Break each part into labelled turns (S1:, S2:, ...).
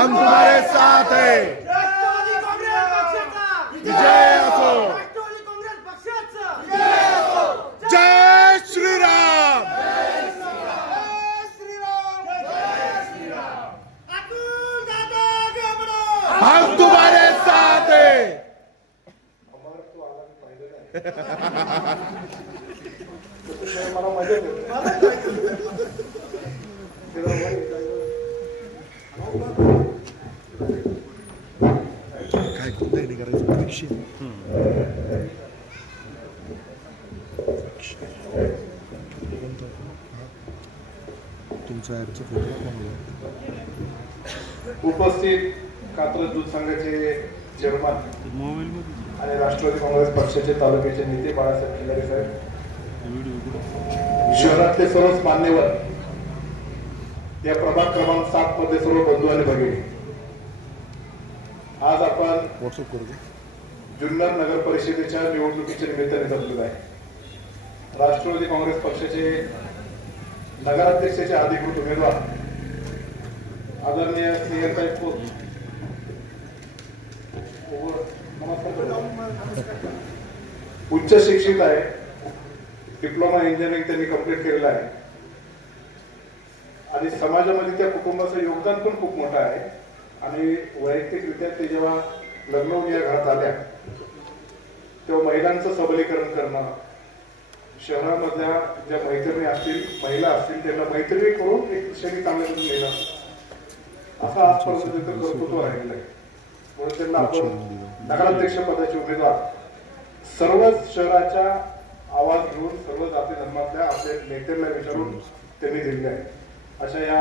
S1: हम तुम्हारे साथ है।
S2: राष्ट्रवादी काँग्रेस पक्षाचा।
S1: विजय असो।
S2: राष्ट्रवादी काँग्रेस पक्षाचा।
S1: जय श्रीराम।
S2: अतुल दादा गेबडे
S1: हम तुम्हारे साथ है।
S3: मला मजा येते
S1: काय कोणत्याही नाही परीक्षे तुमचा ॲडचा फोटो
S3: उपस्थित कात्रज दूध संघाचे चेअरमन आणि राष्ट्रवादी काँग्रेस पक्षाचे तालुक्याचे नेते बाळासाहेब खिल्लारे साहेब शहरातले सर्वच मान्यवर या प्रभाग क्रमांक सात मध्ये सर्व बंधू आणि भगिनी आज आपण
S1: व्हॉट्सअप करू
S3: जुन्नर नगर परिषदेच्या निवडणुकीच्या निमित्ताने जमलेलं आहे. राष्ट्रवादी काँग्रेस पक्षाचे नगराध्यक्षाचे अधिकृत उमेदवार आदरणीय स्नेहताई खोत ओवर- उच्च शिक्षित आहे. डिप्लोमा इंजिनिअरिंग त्यांनी कंप्लीट केलेलं आहे. आणि समाजामध्ये त्या कुटुंबाचं योगदान पण खूप मोठं आहे. आणि वैयक्तिकरित्या ते जेव्हा लग्न या घरात आल्या तेव्हा महिलांचं सबलीकरण करणं. शहरामधल्या ज्या मैत्रिणी असतील महिला असतील त्यांना मैत्रिणी करून एक श्रेणी चांगल्या नेणं असा आजपर्यंत कर्तृत्व राहिलेलं आहे म्हणून त्यांना आपण नगराध्यक्ष पदाचे उमेदवार. सर्वच शहराच्या आवाज घेऊन सर्व जाती धर्मातल्या आपल्या नेत्यांना विचारून त्यांनी दिलेले आहे. अशा या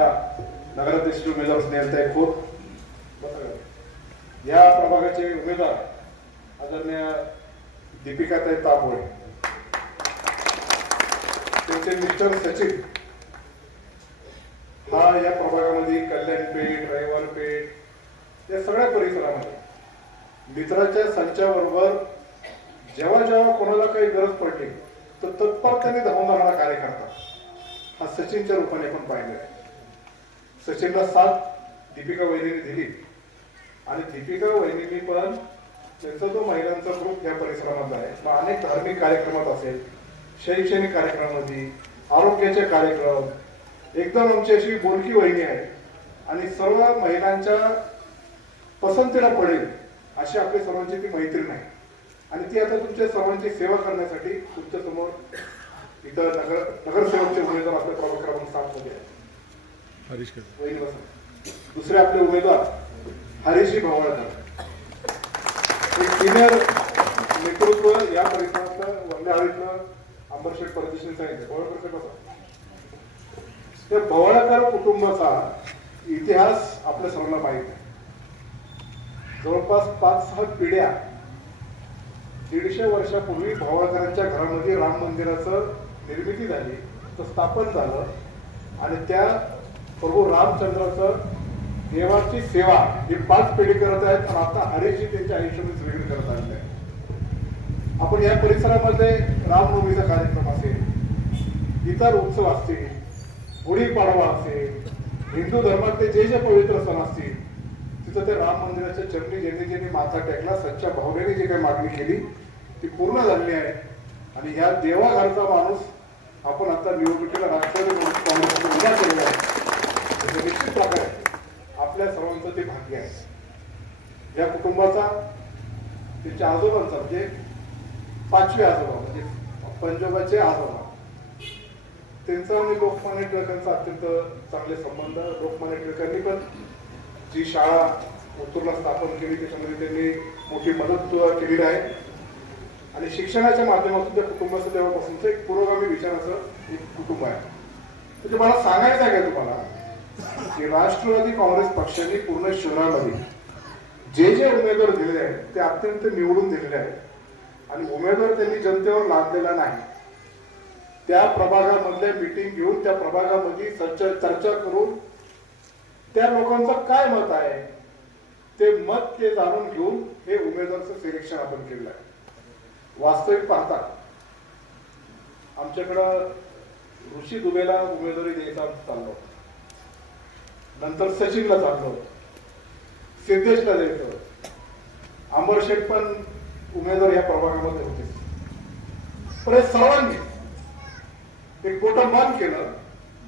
S3: नगराध्यक्ष उमेदवार स्नेहलताई खोत या प्रभागाचे उमेदवार आदरणीय दीपिकाताई तांबोळे. त्यांचे मिस्टर सचिन. हा या प्रभागामध्ये कल्याणपेठ रविवारपेठ या सगळ्या परिसरामध्ये. मित्राच्या संचाबरोबर जेव्हा जेव्हा कोणाला काही गरज पडली तर तत्पर त्यांनी धावून राहणारा कार्यकर्ता. हा सचिनच्या रूपाने आपण पाहिलेला आहे. सचिनला साथ दीपिका वहिनीने दिली. आणि दीपिका वहिनीने पण त्यांचा जो महिलांचा ग्रुप या परिसरामधला आहे. मग अनेक धार्मिक कार्यक्रमात असेल शैक्षणिक कार्यक्रमामध्ये आरोग्याचे कार्यक्रम एकदम आमची अशी बोलकी वहिनी आहे. आणि सर्व महिलांच्या पसंतीला पडेल अशी आपली सर्वांची ती मैत्रीण आहे. आणि ती आता तुमच्या सर्वांची सेवा करण्यासाठी तुमच्यासमोर इथं नगर नगरसेवकचे उमेदवार आपल्या प्रभाग क्रमांक सात मध्ये आहे
S1: हरीश कर
S3: वहिनी बसा. दुसरे आपले उमेदवार हरीशी भवाळकर. सिनियर नेतृत्व या परिसरातलं वरल्या हळीतलं अंबरशेठ परदेशी सांगितलं. भवाळकर साहेब त्या भवाळकर कुटुंबाचा इतिहास आपल्या सर्वांना पाहिजे आहे. जवळपास पाच सहा पिढ्या दीडशे वर्षापूर्वी भावळकरांच्या घरामध्ये राम मंदिराचं निर्मिती झाली तर स्थापन झालं आणि त्या प्रभू रामचंद्राचं देवाची सेवा ही पाच पिढी करत आहेत तर आता हरेशी त्यांच्या आयुष्यामध्ये वेगळी करत आलेले आहे आपण या परिसरामध्ये रामनवमीचा कार्यक्रम असेल इतर उत्सव असतील गुढीपाडवा असेल हिंदू धर्मातले जे जे पवित्र सण असतील तिथं ते राम मंदिराच्या चरणी ज्यांनी ज्यांनी माथा टेकला सच्च्या भावनेने जी काही मागणी केली ती पूर्ण झालेली आहे. आणि ह्या देवाघरचा माणूस आपण आता निवडणुकीला राष्ट्रवादी काँग्रेसमध्ये उभा केलेला आहे. निश्चित प्रकारे आपल्या सर्वांचं ते भाग्य आहे. या कुटुंबाचा त्यांच्या आजोबांचा म्हणजे पाचवे आजोबा म्हणजे पंजाबाचे आजोबा त्यांचा आणि लोकमान्य टिळकांचा अत्यंत चांगले संबंध. लोकमान्य टिळकांनी पण जी शाळा ओतूरला स्थापन केली त्याच्यामध्ये त्यांनी मोठी मदत केलेली आहे. आणि शिक्षणाच्या माध्यमातून त्या कुटुंबाचं तेव्हापासूनचं एक पुरोगामी विचाराचं एक कुटुंब आहे. म्हणजे मला सांगायचं आहे का तुम्हाला? की राष्ट्रवादी काँग्रेस पक्षाने पूर्ण शहरामध्ये जे जे उमेदवार दिलेले आहेत ते अत्यंत निवडून दिलेले आहेत. आणि उमेदवार त्यांनी जनतेवर लादलेला नाही. त्या प्रभागामधल्या मिटिंग घेऊन त्या प्रभागामध्ये चर्चा चर्चा करून त्या लोकांचं काय मत आहे ते मत ते जाणून घेऊन हे उमेदवारचं सिलेक्शन आपण केलं आहे. वास्तविक पाहता आमच्याकडं ऋषी दुबेला उमेदवारी द्यायचा नंतर सचिनला चाललो सिद्धेशला द्यायचं अंबर शेठ पण उमेदवार या प्रभागामध्ये होते. पण हे सर्वांनी एक मोठं मान केलं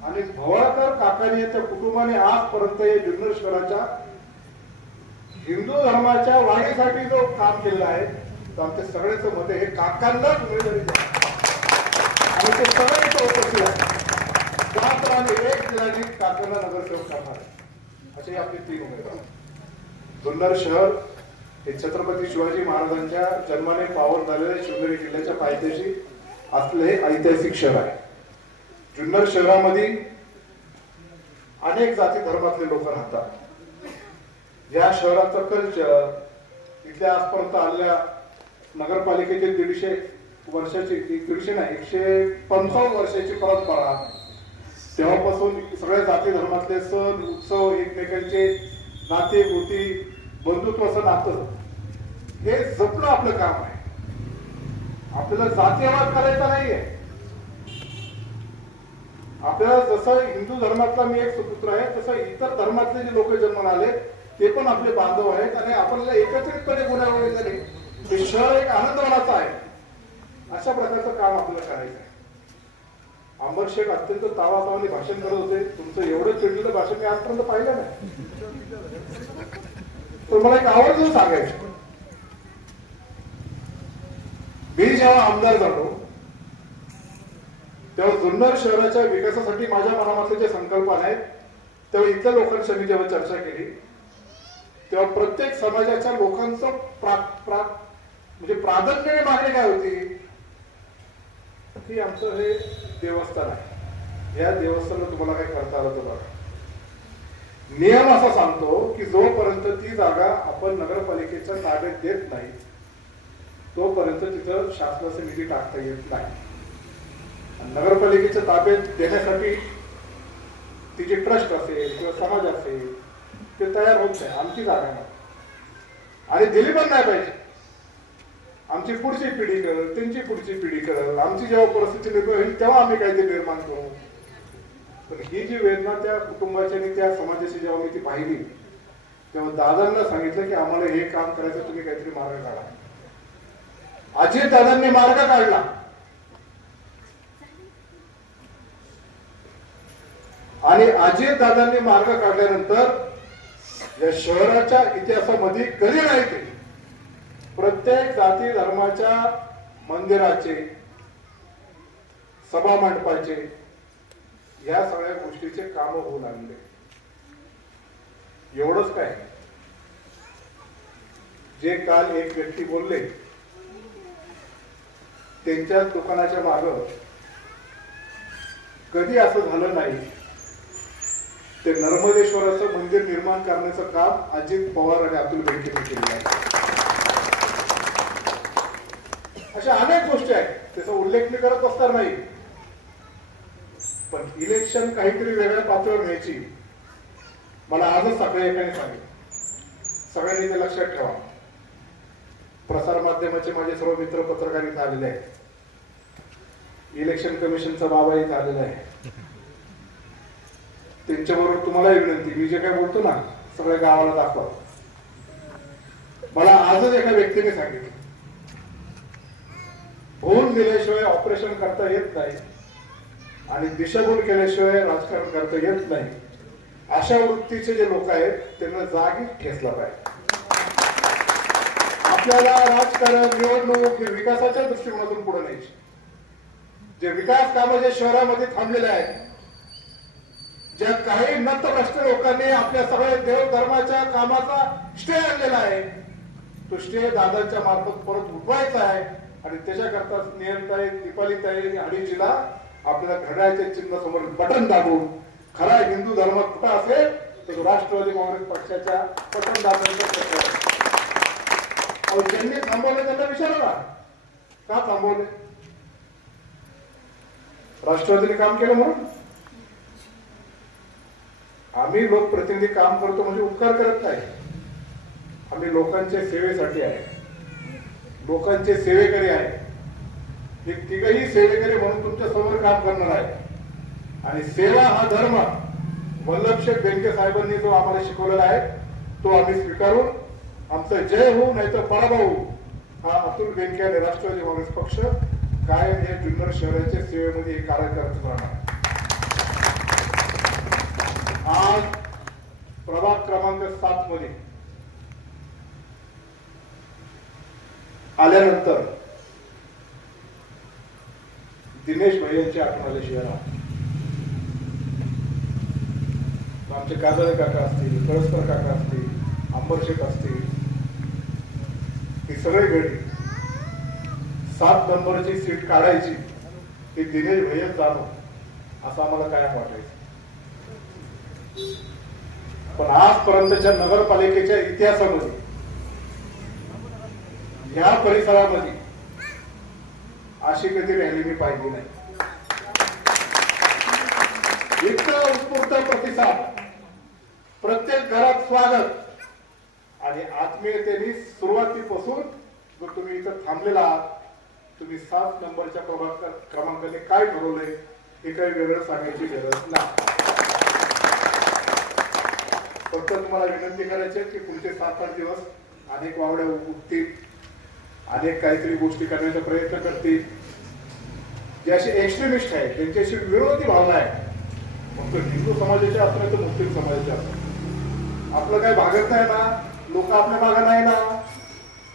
S3: आणि भवाळकर काकांनी याच्या कुटुंबाने आजपर्यंत या जुन्नर हिंदू धर्माच्या वाढीसाठी जो काम केलेला आहे तर आमच्या सगळ्याचं मत हे काकांनाच उमेदवारी द्या. आणि ते सगळे उपस्थित सात आणि एक जिल्ह्याने काकांना नगरसेवक करणार आहे. असे आपले तीन उमेदवार जुन्नर शहर हे छत्रपती शिवाजी महाराजांच्या जन्माने पावर झालेल्या शिवनेरी किल्ल्याच्या पायथ्याशी असले हे ऐतिहासिक शहर आहे. जुन्नर शहरामध्ये अनेक जाती धर्मातले लोक राहतात. या शहराचं कल्चर इथल्या आजपर्यंत आलेल्या नगरपालिकेचे दीडशे वर्षाची दीडशे नाही एकशे पंचावन्न वर्षाची परंपरा तेव्हापासून सगळ्या जाती धर्मातले सण उत्सव एकमेकांचे नाते गोती बंधुत्वाचं नातं हे जपणं आपलं काम आहे. आपल्याला जातीवाद करायचा नाहीये. आपल्याला जसं हिंदू धर्मातला मी एक सुपुत्र आहे तसं इतर धर्मातले जे लोक जन्माला आले ते पण आपले बांधव आहेत आणि आपल्याला एकत्रितपणे गुन्हा झाली हे शहर एक आनंदवनाचं आहे. अशा प्रकारचं काम आपल्याला करायचं आहे. अंबर शेख अत्यंत तावातावाने भाषण करत होते. तुमचं एवढं चिडलेलं भाषण मी आजपर्यंत पाहिलं नाही. तर मला एक आवर्जून सांगायचं. मी जेव्हा आमदार झालो तेव्हा जुन्नर शहराच्या विकासासाठी माझ्या मनामधले जे संकल्पना आहेत तेव्हा इथल्या लोकांशी मी जेव्हा चर्चा केली तेव्हा प्रत्येक समाजाच्या लोकांचं प्रा, प्रा, म्हणजे प्राधान्याने मागणी काय होती? की आमचं हे देवस्थान आहे. या देवस्थान तुम्हाला काही करता आलं तर बघा. नियम असा सांगतो की जोपर्यंत ती जागा आपण नगरपालिकेच्या ताब्यात देत नाही तोपर्यंत तिथं शासनाचं निधी टाकता येत नाही. आणि नगरपालिकेच्या ताब्यात देण्यासाठी तिचे ट्रस्ट असेल किंवा समाज असेल ते तयार होत नाही. आमची जागा नाही. आणि दिली पण नाही पाहिजे. आमची पुढची पिढी करेल त्यांची पुढची पिढी करेल. आमची जेव्हा परिस्थिती निर्माण होईल तेव्हा आम्ही काहीतरी निर्माण करू. पण ही जी वेदना त्या कुटुंबाची आणि त्या समाजाची जेव्हा मी ती पाहिली तेव्हा दादांना सांगितलं की आम्हाला हे काम करायचं तुम्ही काहीतरी मार्ग काढा. आजी दादांनी मार्ग काढला. आणि आजी दादांनी मार्ग काढल्यानंतर या शहराच्या इतिहासामध्ये कधी नाही ते. प्रत्येक जाती धर्माच्या मंदिराचे सभा मंडपाचे या सगळ्या गोष्टीचे काम होऊ लागले. एवढंच काय? जे काल एक व्यक्ती बोलले त्यांच्या दुकानाच्या माग कधी असं झालं नाही. ते नर्मदेश्वराचं मंदिर निर्माण करण्याचं काम अजित पवार आणि अतुल बेंकेने केलं आहे. अशा अनेक गोष्टी आहेत. त्याचा उल्लेख मी करत असणार नाही. पण इलेक्शन काहीतरी वेगळ्या पातळीवर न्यायची मला आजच सगळ्या एकाने सांगितलं. सगळ्यांनी ते लक्षात ठेवा. प्रसार माध्यमाचे माझे सर्व मित्र पत्रकार इथे आलेले आहेत. इलेक्शन कमिशनचा बाबा इथे आलेला आहे. त्यांच्याबरोबर तुम्हालाही विनंती मी जे काय बोलतो ना सगळ्या गावाला दाखवा. मला आजच एका व्यक्तीने सांगितलं. होऊन दिल्याशिवाय ऑपरेशन करता येत नाही आणि दिशाभूल केल्याशिवाय राजकारण करता येत नाही अशा वृत्तीचे जे लोक आहेत त्यांना जागी ठेचला पाहिजे. आपल्याला राजकारण निवडणूक हे विकासाच्या दृष्टिकोनातून पुढे न्यायची. जे विकास कामं जे शहरामध्ये थांबलेले आहेत ज्या काही नतभ्रष्ट लोकांनी आपल्या सगळ्या देव धर्माच्या कामाचा स्टे आणलेला आहे तो स्टे दादांच्या मार्फत परत उठवायचा आहे. आणि त्याच्याकरता नियंताई दीपालीताई आणि अडीचीला आपल्याला घड्याळच्या चिन्हासमोर बटन दाबून खरा हिंदू धर्म कुठं असेल तर राष्ट्रवादी काँग्रेस पक्षाच्या बटन दाबण्याचा ज्यांनी थांबवले त्यांना विचारला का थांबवले? राष्ट्रवादीने काम केलं म्हणून? आम्ही लोकप्रतिनिधी काम करतो म्हणजे उपकार करत नाही. आम्ही लोकांच्या सेवेसाठी आहे. लोकांचे सेवेकरी आहे हे तिघही सेवेकरी म्हणून तुमच्यासमोर काम करणार आहे आणि सेवा हा धर्म. वल्लभशेठ बेंके साहेबांनी जो आम्हाला शिकवलेला आहे तो आम्ही स्वीकारून आमचं जय होऊ नाही तर पराभव होऊ हा अतुल बेंके आणि राष्ट्रवादी काँग्रेस पक्ष कायम हे जुन्नर शहराच्या सेवेमध्ये हे कार्य करत राहणार. आज प्रभाग क्रमांक सात मध्ये आल्यानंतर दिनेश भैयांची आठवण आल्याशिवाय राहत आमचे काजळे काका असतील कळसकर काका असतील अंबरशेठ असतील ही सगळी घडी सात नंबरची सीट काढायची ती दिनेश भैया जाणो असं आम्हाला काय वाटायचं. पण आजपर्यंतच्या नगरपालिकेच्या इतिहासामध्ये या परिसरामध्ये अशी कधी रॅली मी पाहिली नाही. इतका उत्स्फूर्त प्रतिसाद. प्रत्येक घरात स्वागत. आणि आत्मीयतेने सुरुवातीपासून जर तुम्ही इथं थांबलेला आहात तुम्ही सात नंबरच्या प्रभाग क्रमांकाने काय ठरवलंय हे काही वेगळं सांगायची गरज नाही. फक्त तुम्हाला विनंती करायची आहे की पुढचे सात आठ दिवस अनेक वावड्या उठतील अनेक काहीतरी गोष्टी करण्याचा प्रयत्न करतील. जे असे एक्स्ट्रीमिस्ट आहेत त्यांच्याशी विरोधी भावना आहे फक्त हिंदू समाजाचे असणार तर मुस्लिम समाजाचे असणार आपलं काही भागत नाही ना लोक आपल्या भागात नाही ना.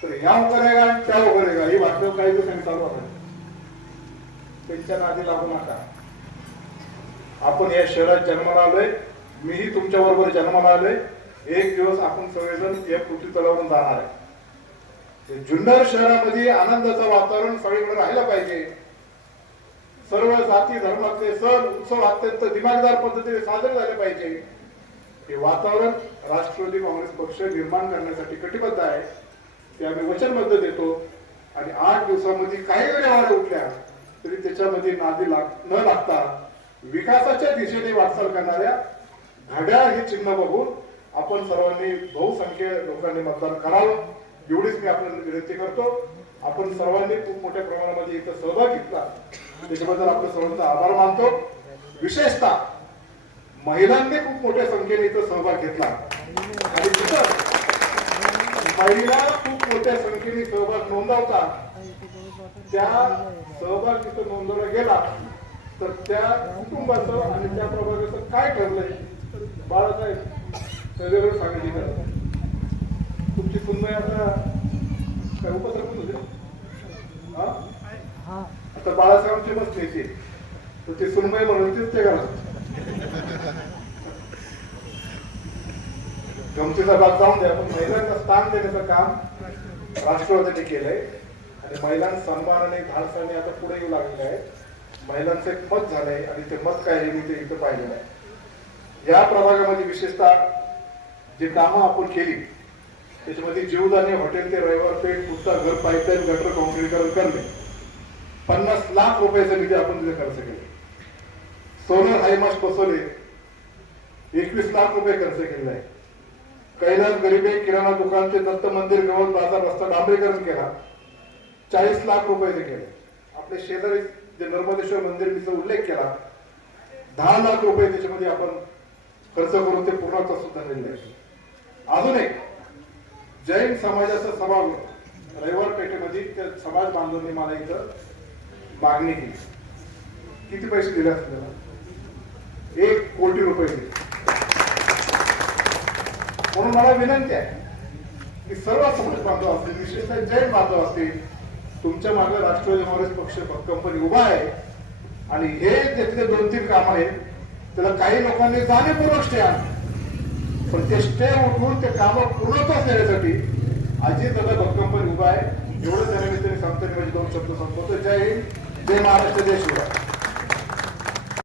S3: तर ह्या करेगा आणि त्या का ही बातम्या काही दिवसांनी चालू आहे. त्यांच्या नादी लागू नका. आपण या शहरात जन्माला आलोय. मीही तुमच्या बरोबर जन्माला आलोय. एक दिवस आपण सगळेजण या पृथ्वी तलावरून जाणार आहे. जुन्नर शहरामध्ये आनंदाचं वातावरण सगळीकडे राहिलं पाहिजे. सर्व जाती धर्मातले सण उत्सव अत्यंत दिमागदार पद्धतीने साजरे झाले पाहिजे. हे वातावरण राष्ट्रवादी काँग्रेस पक्ष निर्माण करण्यासाठी कटिबद्ध आहे. ते आम्ही वचनबद्ध देतो. आणि आठ दिवसामध्ये काही वेळा वाढ उठल्या तरी त्याच्यामध्ये नादी लाग न लागता विकासाच्या दिशेने वाटचाल करणाऱ्या घड्याळ हे चिन्ह बघून आपण सर्वांनी बहुसंख्य लोकांनी मतदान करावं. एवढीच मी आपल्याला विनंती करतो. आपण सर्वांनी खूप मोठ्या प्रमाणामध्ये इथं सहभाग घेतला. त्याच्याबद्दल आपल्या सर्वांचा आभार मानतो. विशेषतः महिलांनी खूप मोठ्या संख्येने इथं सहभाग घेतला. आणि तिथं महिला खूप मोठ्या संख्येने सहभाग नोंदवता त्या सहभाग तिथं नोंदवला गेला तर त्या कुटुंबाचं आणि त्या प्रभागाचं काय ठरलंय? बाळासाहेब ते सांगितलं सांगायची गरज नाही. तुमची सुनबाई आता काय उपसरपंच होते हा? आता बाळासाहेबांची मस्त नेते तर ते सुनबाई म्हणून ते घरात. गमतीचा भाग जाऊन द्या पण महिलांना स्थान देण्याचं काम राष्ट्रवादीने केलंय. आणि महिलांना सन्मानाने धाडसाने आता पुढे येऊ लागलेले आहेत. महिलांचं एक मत झालंय आणि ते मत काय आहे मी ते इथं पाहिलेलं आहे. या प्रभागामध्ये विशेषतः जी कामं आपण केली त्याच्यामध्ये जीवदाने हॉटेल ते रविवार पेठ पुढचा घर पाईपलाईन गटर कॉन्क्रीटकरण करणे. पन्नास लाख रुपयाचा निधी आपण तिथे खर्च केले. सोलर हायमास बसवले एकवीस लाख रुपये खर्च केलेला आहे कैलास गरीबे किराणा दुकान ते दत्त मंदिर गवत बाजार रस्ता डांबरीकरण केला. चाळीस लाख रुपये ते केले. आपले शेजारी जे नर्मदेश्वर मंदिर तिचा उल्लेख केला. दहा लाख रुपये त्याच्यामध्ये आपण खर्च करून ते पूर्णत्व सुद्धा दिले अजून एक जैन समाजाचा सभागृह रविवार पेठेमध्ये त्या समाज बांधवांनी मला इथं मागणी केली. किती पैसे दिले असतील त्याला? एक कोटी रुपये दिले. म्हणून मला विनंती आहे की सर्व समाज बांधव असतील विशेषतः जैन बांधव असतील तुमच्या मागे राष्ट्रवादी काँग्रेस पक्ष कंपनी उभा आहे आणि हे त्यातले दोन तीन काम आहेत त्याला काही लोकांनी जाणीवपूर्वक स्टे आणले. प्रतिष्ठे उठून ते कामं पूर्णत्वास देण्यासाठी अजित दादा कंपनी उभा आहे. एवढं त्याने मी तरी सांगतो माझे म्हणजे दोन शब्द संपवतो जय हिंद जय महाराष्ट्र जय शिवराय.